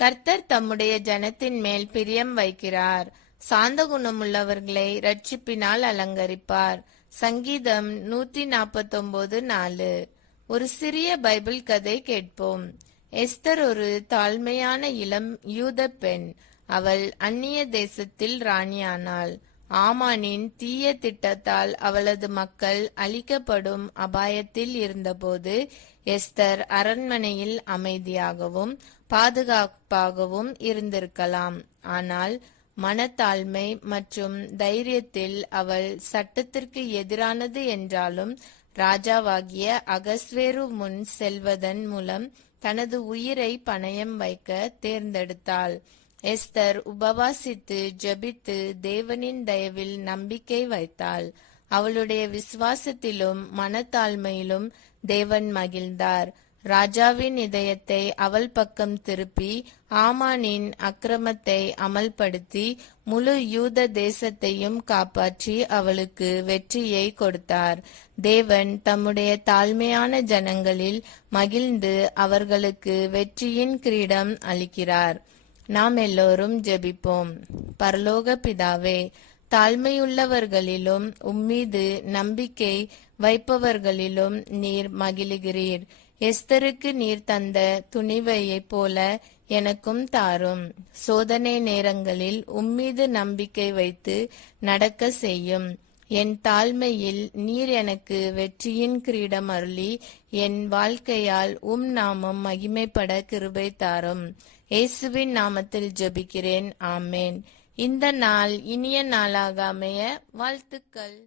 கர்த்தர் தம்முடைய ஜனத்தின் மேல் பிரியம் வைக்கிறார். சாந்த குணமுள்ளவர்களை ரட்சிப்பினால் அலங்கரிப்பார். சங்கீதம் 149:4. ஒரு சிறிய பைபிள் கதை கேட்போம். எஸ்தர் ஒரு தாழ்மையான இளம் யூத பெண். அவள் அந்நிய தேசத்தில் ராணியானாள். ஆமானின் தீய திட்டத்தால் அவளது மக்கள் அழிக்கப்படும் அபாயத்தில் இருந்தபோது எஸ்தர் அரண்மனையில் அமைதியாகவும் பாதுகாப்பாகவும் இருந்திருக்கலாம். ஆனால் மனத்தாழ்மை மற்றும் தைரியத்தில் அவள் சட்டத்திற்கு எதிரானது என்றாலும் ராஜாவாகிய அகஸ்வேரு முன் செல்வதன் மூலம் தனது உயிரை பணயம் வைக்க தேர்ந்தெடுத்தாள். எஸ்தர் உபவாசித்து ஜெபித்து தேவனின் தயவில் நம்பிக்கை வைத்தாள். அவளுடைய விசுவாசத்திலும் மனத்தாழ்மையிலும் தேவன் மகிழ்ந்தார். ராஜாவின் இதயத்தை அவள் பக்கம் திருப்பி ஆமானின் அக்கிரமத்தை அமல்படுத்தி முழு யூத தேசத்தையும் காப்பாற்றி அவளுக்கு வெற்றியை கொடுத்தார். தேவன் தம்முடைய தாழ்மையான ஜனங்களில் மகிழ்ந்து அவர்களுக்கு வெற்றியின் கிரீடம் அளிக்கிறார். நாம் எல்லோரும் ஜெபிப்போம். பரலோக பிதாவே, தாழ்மையுள்ளவர்களிலும் உம்மீது நம்பிக்கை வைப்பவர்களிலும் நீர் மகிழுகிறீர். எஸ்தருக்கு நீர் தந்த துணிவையைப் போல எனக்கும் தாரும். சோதனை நேரங்களில் உம்மீது நம்பிக்கை வைத்து நடக்க செய்யும். என் தாழ்மையில் நீர் எனக்கு வெற்றியின் கிரீடம் அருளி என் வாழ்க்கையால் நாமம் மகிமைப்பட கிருபை தாரும். இயேசுவின் நாமத்தில் ஜெபிக்கிறேன். ஆமேன். இந்த நாள் இனிய நாளாக அமைய வாழ்த்துக்கள்.